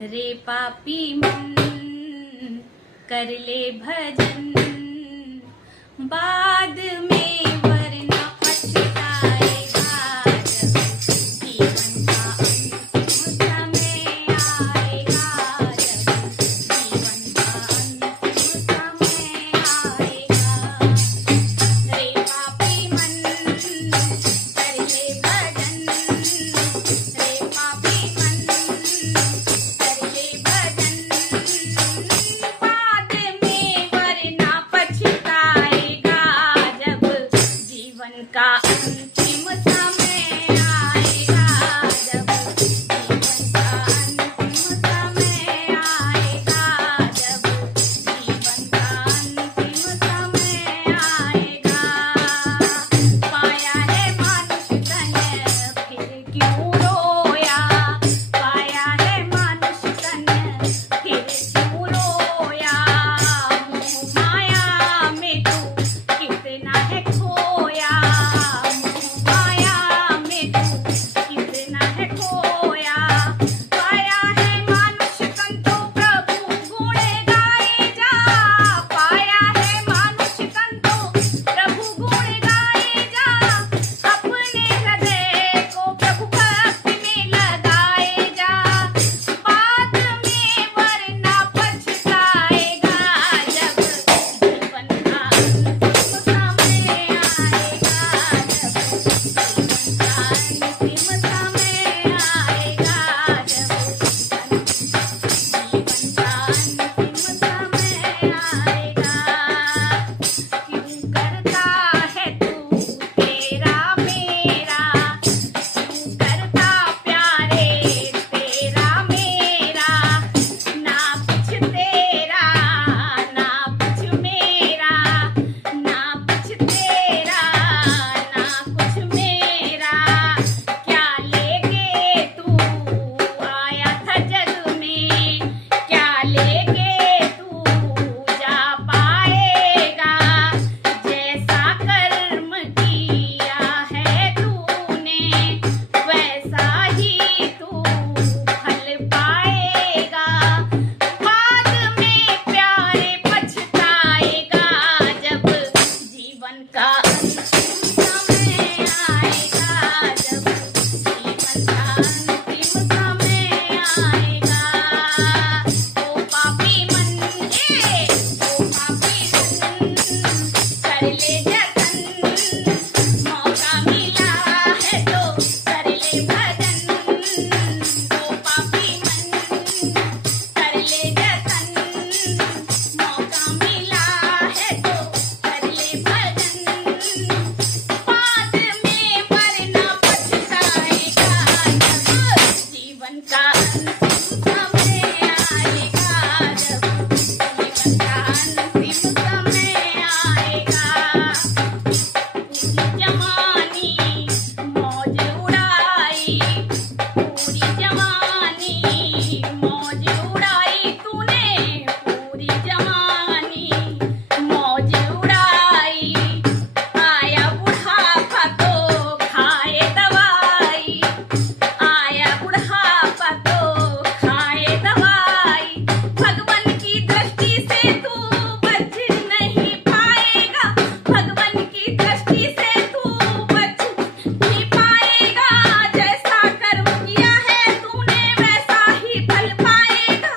रे पापी मन कर ले भजन, बाद में वरना पछताएगा जब जीवन का अंतिम समय आएगा। जब जीवन का अंतिम समय आएगा। रे पापी मन कर ले भजन, रे पापी मन कर ले भजन, बाद में वरना पछताएगा जब जीवन का अंतिम समय आएगा। जब जीवन का अंतिम समय आएगा। जब जीवन का अंतिम समय आएगा। पाया है मानुष तन फिर क्यों रोया, पाया है मानुष तन फिर क्यों रोया। मोह माया में तू कितना है खोया, मोह माया में तू कितना है खोया। पाया है मानुष तन तो प्रभु गुण गाए जा, पाया है मानुष तन तो प्रभु गुण गाए जा। अपने हृदय को प्रभु भक्ति में लगाए जा, बाद में वरना पछताएगा जब जीवन का अंतिम समय आएगा। जब जीवन का अंतिम समय आएगा। जब जीवन का अंतिम समय आएगा। क्यों करता है तू तेरा मेरा, क्यों करता प्यारे तेरा मेरा। ना कुछ तेरा ना कुछ मेरा, ना कुछ तेरा ना कुछ मेरा। क्या लेके तू आया था जग में, क्या लेके तू जा पाएगा। जैसा कर्म किया है तूने वैसा ही तू फल पाएगा। बाद में प्यारे पछताएगा जब जीवन का अंतिम समय आएगा। जब जीवन का अंतिम समय आएगा। ओ पापी मन ओ पापी मन कर ले जतन, मौका मिला है तो कर ले भजन। ओ पापी मन कर ले जतन, मौका मिला है तो कर ले भजन। बाद में वरना पछताएगा जब जीवन का अंतिम समय आएगा। जब जीवन का अंतिम समय आएगा। पूरी जवानी मौज उड़ाई, पूरी जवानी मौज उड़ाई तूने, पूरी जवानी मौज उड़ाई। आया बुढ़ापा तो खाए दवाई, आया बुढ़ापा तो खाए दवाई। भगवान की दृष्टि से तू बच नहीं पाएगा, भगवान की दृष्टि से तू बच नहीं पाएगा। जैसा कर्म किया है तूने वैसा ही फल पाएगा,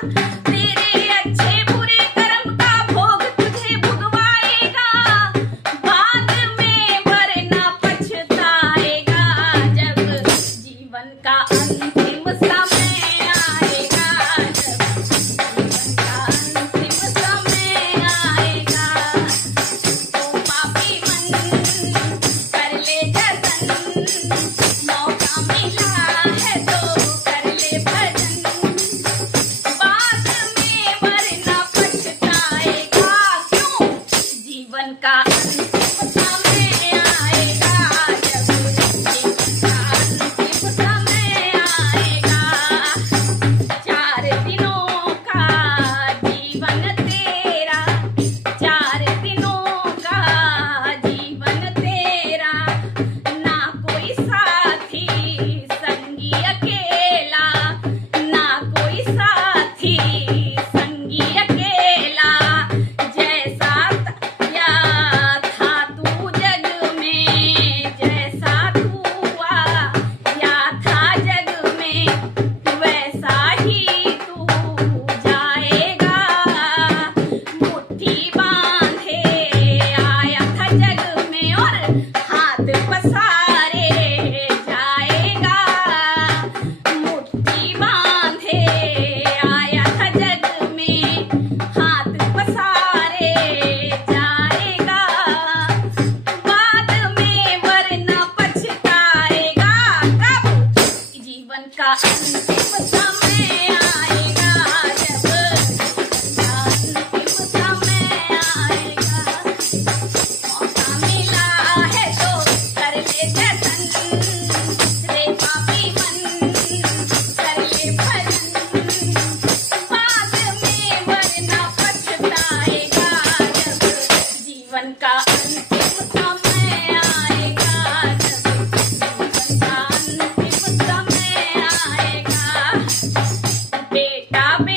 डाबे